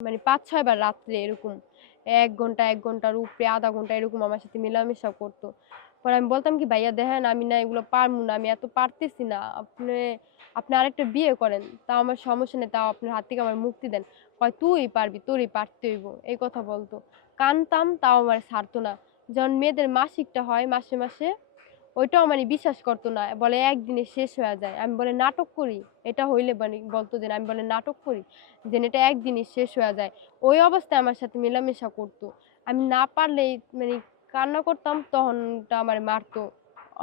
মানে পাঁচ, ছয় বার রাত্রে এরকম এক ঘণ্টা, এক ঘণ্টার উপরে, আধা ঘণ্টা এরকম আমার সাথে মেলামেশা করতো। পরে আমি বলতাম কি, ভাইয়া দেখেন, আমি না এগুলো পারব না, আমি এত পারতেছি না। আপনি আপনি আরেকটা বিয়ে করেন তাও আমার সমস্যা নেই, তাও আপনার হাত থেকে আমার মুক্তি দেন। কয়, তুই পারবি, তোরই পারতে হইব। এই কথা বলতো। কানতাম, তাও আমার ছাড়তো না। যখন মেয়েদের মাসিকটা হয়, মাসে মাসে ওইটাও মানে বিশ্বাস করতো না। বলে একদিনে শেষ হয়ে যায়। আমি বলে নাটক করি। এটা হইলে মানে বলতো যে আমি বলে নাটক করি? যে এটা একদিনই শেষ হয়ে যায়। ওই অবস্থায় আমার সাথে মেলামেশা করতো। আমি না পারলেই মানে কান্না করতাম তখনটা আমার মারতো।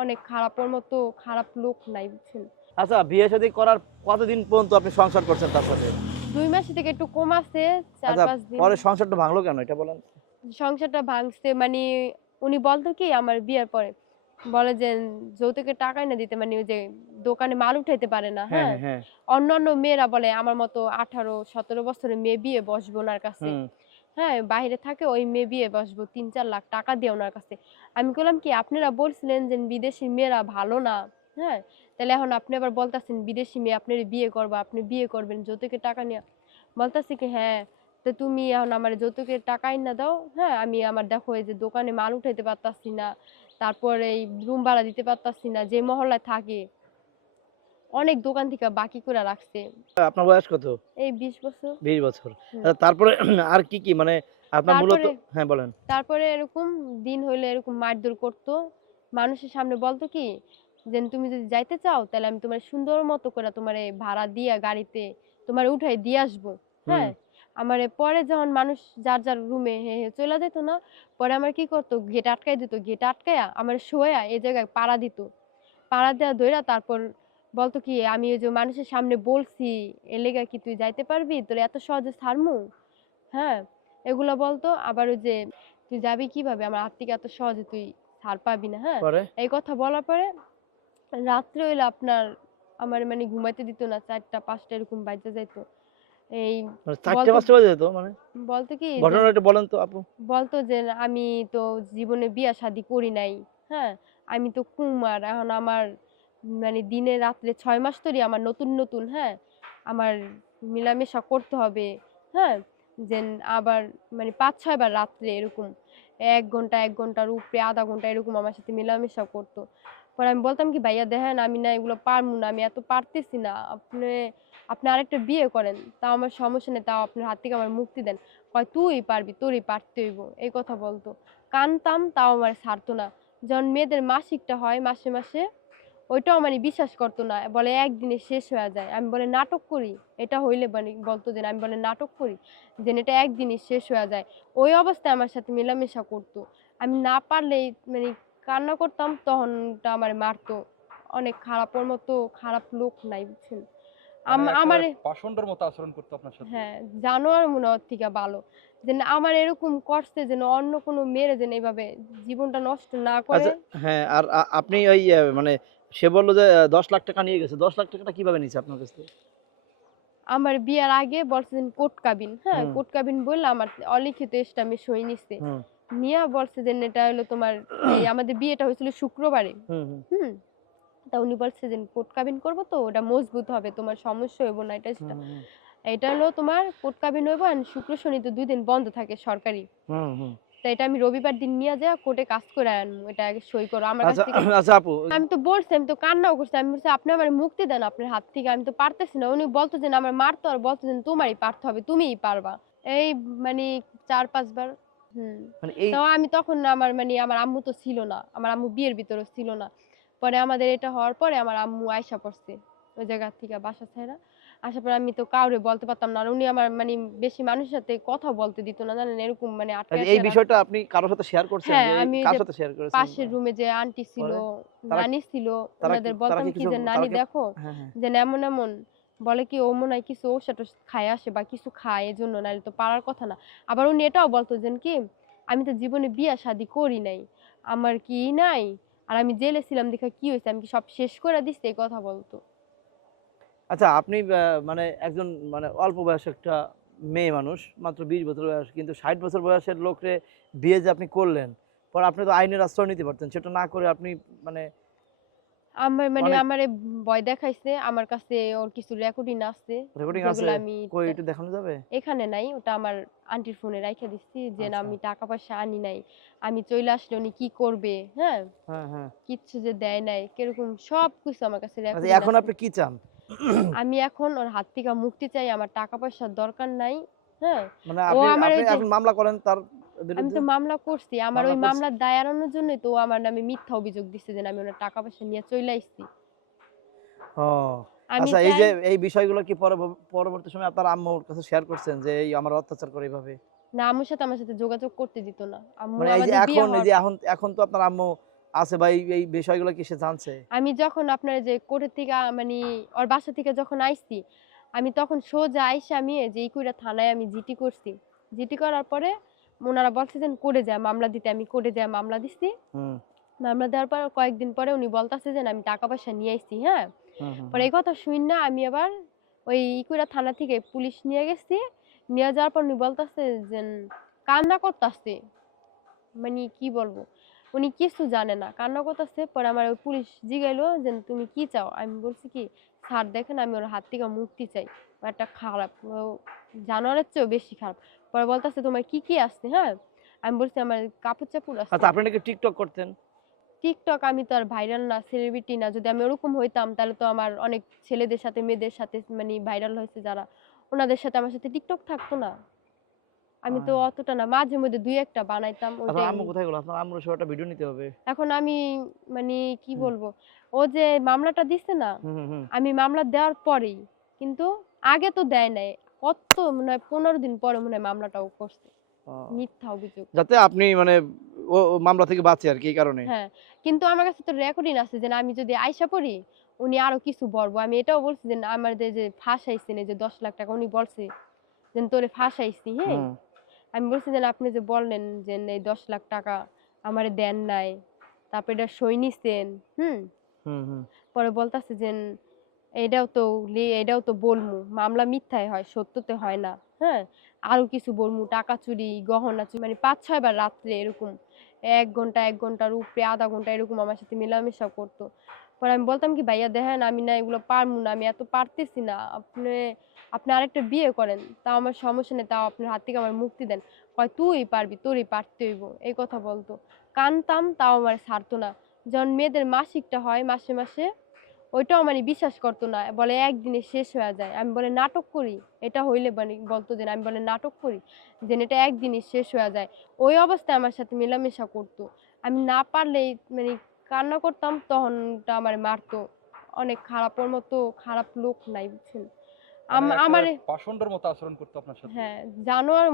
অনেক খারাপ ওর মতো খারাপ লোক নাই বুঝছেন? আচ্ছা বিয়ে শাদী করার কতদিন পর্যন্ত আপনি সংসার করছেন তার সাথে? দুই মাস থেকে একটু কম আছে চার আচ্ছা পাঁচ দিন। পরে সংসারটা ভাঙলো কেন? এটা বলেন। সংসারটা ভাঙছে মানে উনি বলতো কি আমার বিয়ের পরে বলে যে যৌতুকের টাকা না দিতে। মানে ওই যে দোকানে মাল উঠাইতে পারে না হ্যাঁ হ্যাঁ? হ্যাঁ। অন্য অন্য মেয়েরা বলে আমার মতো আঠারো সতেরো বছরের মেয়ে বিয়ে বসবো ওনার কাছে। হ্যাঁ বাইরে থাকে ওই মেয়ে বিয়ে বসবো তিন চার লাখ টাকা দিয়ে ওনার কাছে। আমি বললাম কি আপনারা বলছিলেন যে বিদেশি মেয়েরা ভালো না হ্যাঁ? তাহলে এখন আপনি আবার বলতেছেন বিদেশি মেয়ে আপনার বিয়ে করব আপনি বিয়ে করবেন যৌতুকের টাকা নিয়ে। বলতেছে কি হ্যাঁ তো তুমি এখন আমার যৌতুকের টাকাই না দাও হ্যাঁ? আমি আমার দেখো এই যে দোকানে মাল উঠাইতে পারতাছি না তারপরে এই রুম ভাড়া দিতে পারতাছি না যে মহল্লায় থাকে অনেক দোকান থেকে বাকি করে রাখছে। আপনার বয়স কত? এই বিশ বছর। বিশ বছর। তারপরে আর কি কি? মানে আপনার মূলত হ্যাঁ বলেন। তারপরে এরকম দিন হইলে এরকম মারধর করতো। মানুষের সামনে বলতো কি যে তুমি যদি যাইতে চাও তাহলে আমি তোমার সুন্দর মতো করে তোমার ভাড়া দিয়া গাড়িতে তোমার উঠাই দিয়ে আসব। হ্যাঁ? আমার পরে যখন মানুষ যার যার রুমে হে হে চলে যেত না পরে আমার কি করতো? গেট আটকাই দিত গেট আটকায়া আমার শোয়া এই জায়গায় পাড়া দিত। পাড়া দেওয়া ধইরা তারপর বলতো কি আমি ওই যে মানুষের সামনে বলছি এ লেগা কি তুই যাইতে পারবি? তোর এত সহজে ছাড়মু? হ্যাঁ এগুলো বলতো। আবার ওই যে তুই যাবি কীভাবে? আমার হাত থেকে এত সহজে তুই ছাড় পাবি না। হ্যাঁ এই কথা বলার পরে রাত্রে হইলে আপনার আমার মানে ঘুমাইতে দিত না চারটা পাঁচটা এরকম বাজে যাইতো। এই মানে চারটে পাঁচটা বাজে যেত মানে? বলতো কি ঘটনাটা একটু বলেন তো আপু। বলতো যে আমি তো জীবনে বিয়া শাদি করি নাই হ্যাঁ? আমি তো কুমার এখন আমার মানে দিনে রাত্রে ছয় মাস ধরে আমার নতুন নতুন হ্যাঁ? আমার মেলামেশা করতে হবে হ্যাঁ? যে আবার মানে পাঁচ ছয় বার রাত্রে এরকম এক ঘণ্টা এক ঘণ্টার উপরে আধা ঘণ্টা এরকম আমার সাথে মেলামেশা করতো। পরে আমি বলতাম কি ভাইয়া দেখেন আমি না এগুলো পারব না আমি এত পারতেছি না। আপনি আপনি আরেকটা বিয়ে করেন, তাও আমার সমস্যা নেই, তাও আপনার হাত থেকে আমার মুক্তি দেন। কয়, তুই পারবি, তোরই পারতে হইব। এই কথা বলতো। কানতাম, তাও আমার ছাড়তো না। যখন মেয়েদের মাসিকটা হয়, মাসে মাসে ওইটাও মানে বিশ্বাস করতো না। বলে, একদিনে শেষ হয়ে যায়। আমি বলে, নাটক করি। এটা হইলে মানে বলতো যে, আমি বলে, নাটক করি? যে এটা একদিনে শেষ হয়ে যায়। ওই অবস্থায় আমার সাথে মেলামেশা করতো। আমি না পারলেই মানে কান্না করতাম, তখনটা আমার মারতো। অনেক খারাপ ওর মতো খারাপ লোক নাই, বুঝছেন? আমার একেবারে পাষণ্ডের মতো আচরণ করতো আপনার সাথে। হ্যাঁ জানোয়ার মনে হওয়ার থেকে ভালো। যে আমার এরকম করছে যেন অন্য কোনো মেয়ের যেন এইভাবে জীবনটা নষ্ট না করে। আচ্ছা হ্যাঁ আর আপনি ওই মানে সে বলল যে দশ লাখ টাকা নিয়ে গেছে দশ লাখ টাকাটা কীভাবে নিয়েছে আপনার কাছ থেকে? আমার বিয়ার আগে বলছে যে কোট কাবিন। হ্যাঁ হুম। কোট কাবিন বললে আমার অলিখিত এসটা আমি সই নিচ্ছে নিয়া বলছে যে এটা হলো তোমার আমাদের বিয়েটা হয়েছিল শুক্রবারে। হুম। বলছে যে কোট কাবিন করব তো ওটা মজবুত হবে তোমার সমস্যা হইব না। এটা সেটা। এটা হলো তোমার কোট কাবিন হইব আর শুক্র শনি তো দুই দিন বন্ধ থাকে সরকারি। তা এটা আমি রবিবার দিন নিয়ে যা কোর্টে কাজ করে আনব এটা আগে সই করো। আমার কাছ আচ্ছা থেকে আচ্ছা আপু আমি তো বলছি আমি তো কান্নাও করছি আমি বলছি আপনি আমার মুক্তি দেন আপনার হাত থেকে আমি তো পারতেছি না। উনি বলতো যে না, আমার মারতো আর বলতো যে তোমারই পারতে হবে তুমিই পারবা। এই মানে চার পাঁচবার হুম। মানে এই তো আমি তখন আমার মানে আমার আম্মু তো ছিল না আমার আম্মু বিয়ের ভিতরে ছিল না। পরে আমাদের এটা হওয়ার পরে আমার আম্মু আয়সা পড়ছে ওই জায়গা থেকে বাসা ছেড়া আসার পরে আমি তো কাউরে বলতে পারতাম না আর উনি আমার মানে বেশি মানুষের সাথে কথা বলতে দিত না জানেন? এরকম মানে এই বিষয়টা আপনি কারোর সাথে শেয়ার করছেন হ্যাঁ, আমি কার সাথে শেয়ার করেছেন? পাশের রুমে যে আন্টি ছিল নানি ছিল ওনাদের বলতাম কি যে নানি দেখো হ্যাঁ হ্যাঁ। যে এমন এমন বলে কি ও মনে হয় কিছু ঔষধ খায় আসে বা কিছু খায় এজন্য নাহলে তো পারার কথা না। আবার উনি এটাও বলতো যে কি? আমি তো জীবনে বিয়া শাদি করি নাই। আমার কি নাই? আর আমি জেলে ছিলাম, দেখা কি হয়েছে? আমি কি সব শেষ করে দিচ্ছি এই কথা বলতো? আচ্ছা আপনি মানে একজন মানে অল্প বয়স একটা মেয়ে মানুষ, মাত্র বিশ বছর বয়স, কিন্তু ষাট বছর বয়সের লোকরে বিয়ে যে আপনি করলেন, পর আপনি তো আইনের আশ্রয় নিতে পারতেন, সেটা না করে আপনি মানে আমার মানে আমারে ভয় দেখাইছে আমার কাছে ওর কিছু রেকর্ডিং আছে রেকর্ডিং আছে? আমি কই একটু দেখানো যাবে? এখানে নাই ওটা আমার আন্টির ফোনে রাইখা দিচ্ছি যে না আচ্ছা। আমি টাকা পয়সা আনি নাই আমি চলে আসলে উনি কি করবে? হ্যাঁ? হ্যাঁ হ্যাঁ। কিচ্ছু যে দেয় নাই কীরকম সব কিছু আমার কাছে আচ্ছা recording এখন আপনি কি চান? আমি এখন ওর হাত থেকে মুক্তি চাই আমার টাকা পয়সার দরকার নাই হ্যাঁ? মানে আপনি আপনি এখন মামলা করেন তার আমি তো মামলা করছি আমার ওই? মামলার দায় এড়ানোর জন্যই তো আমার নামে মিথ্যা অভিযোগ দিচ্ছে যে আমি ওনার টাকা পয়সা নিয়ে চলে আসছি আচ্ছা এই যে এই বিষয়গুলো কি পরবর্তী সময় আপনার আম্মুর কাছে শেয়ার করছেন যে এই আমার অত্যাচার করে এইভাবে? না আম্মুর সাথে আমার সাথে যোগাযোগ করতে দিত না। আম্মু মানে এই যে এখন এই যে এখন এখন তো আপনার আম্মু আছে ভাই এই- বিষয়গুলো কি সে জানছে? আমি যখন আপনার যে কোর্টের থেকে মানে ওর বাসা থেকে যখন আইছি আমি তখন সোজা আইসে আমি এই যে ইকুইরা থানায় আমি জিটি করছি। জিটি করার পরে ওনারা বলছে যে করে যায় মামলা দিতে আমি করে যায় মামলা হুম। মামলা দেওয়ার পর কয়েকদিন পরে উনি বলতাছে যে আমি টাকা পয়সা নিয়ে আইছি হ্যাঁ? পরে এই কথা শুন না আমি আবার ওই ইকুইরা থানা থেকে পুলিশ নিয়ে গেছি। নিয়ে যাওয়ার পর উনি বলতাছে যে কান্না করতাছে। মানে কি বলব? উনি কিছু জানে না। কান্না করতেছে পরে আমার ওই পুলিশ জিগাইলো যে তুমি কি চাও? আমি বলছি কি স্যার দেখেন আমি ওর হাত থেকে মুক্তি চাই। ও একটা খারাপ জানোয়ারের চেয়েও বেশি খারাপ। পরে বলতেছে তোমার কি কি আছে? হ্যাঁ? আমি বলছি আমার কাপড় চাপড় আছে। আচ্ছা আপনি নাকি টিকটক করতেন? টিকটক আমি তো আর ভাইরাল না সেলিব্রিটি না। যদি আমি ওরকম হইতাম তাহলে তো আমার অনেক ছেলেদের সাথে মেয়েদের সাথে মানে ভাইরাল হয়েছে যারা। ওনাদের সাথে আমার সাথে টিকটক থাকতো না। আমি তো অতটা না মাঝে মধ্যে দুই একটা বানাইতাম আম্মু আমি- কোথায় গেল? আপনার আম্মুর সব একটা ভিডিও নিতে হবে। এখন আমি মানে কি বলব? ও যে মামলাটা দিছে না আমি মামলা দেওয়ার পরেই কিন্তু আগে তো দেয় নাই। কত মনে পনেরো দিন পরে মনে হয় মামলাটাও করছে। মিথ্যা অভিযোগ। যাতে আপনি মানে ও মামলা থেকে বাঁচে আর কি এই কারণে। হ্যাঁ কিন্তু আমার কাছে তো রেকর্ডিং আছে যে আমি যদি আইসা পড়ি উনি আরও কিছু বলব। আমি এটাও বলছি যে না, আমার যে ফাঁসাইছেন এই যে দশ লাখ টাকা উনি বলছে যে তোরে ফাঁসাইছি হ্যাঁ আমি বলছি যে আপনি যে বললেন যে এই দশ লাখ টাকা আমারে দেন নাই তারপর এটা সই নিছেন হুম। হুম হুম। পরে বলতাছে যে এটাও তো এটাও তো বলমু। মামলা মিথ্যায় হয়, সত্যতে হয় না। হ্যাঁ? আরও কিছু বলমু। টাকা চুরি, গহনা চুরি মানে পাঁচ, ছয় বার রাত্রে এরকম। এক ঘণ্টা, এক ঘণ্টার উপরে, আধা ঘণ্টা এরকম আমার সাথে মেলামেশা করতো। পরে আমি বলতাম কি, ভাইয়া দেখেন, আমি না এগুলো পারমু না, আমি এত পারতেছি না। আপনি আপনি আরেকটা বিয়ে করেন। তাও আমার সমস্যা নেই, তাও আপনার হাত থেকে আমার মুক্তি দেন। কয়, তুই পারবি, তোরই পারতে হইব। এই কথা বলতো। কানতাম, তাও আমার ছাড়তো না। যখন মেয়েদের মাসিকটা হয়, মাসে মাসে ওইটাও মানে বিশ্বাস করতো না। বলে একদিনে শেষ হয়ে যায়। আমি বলে নাটক করি। এটা হইলে মানে বলতো যে আমি বলে নাটক করি? যে এটা একদিনে শেষ হয়ে যায়। ওই অবস্থায় আমার সাথে মেলামেশা করতো। আমি না পারলে মানে কান্না করতাম তখন ওটা আমার মারতো। অনেক খারাপ ওর মতো খারাপ লোক নাই বুঝছেন? মানে আমার পাষণ্ডের মতো আচরণ করতো আপনার সাথে? হ্যাঁ জানোয়ার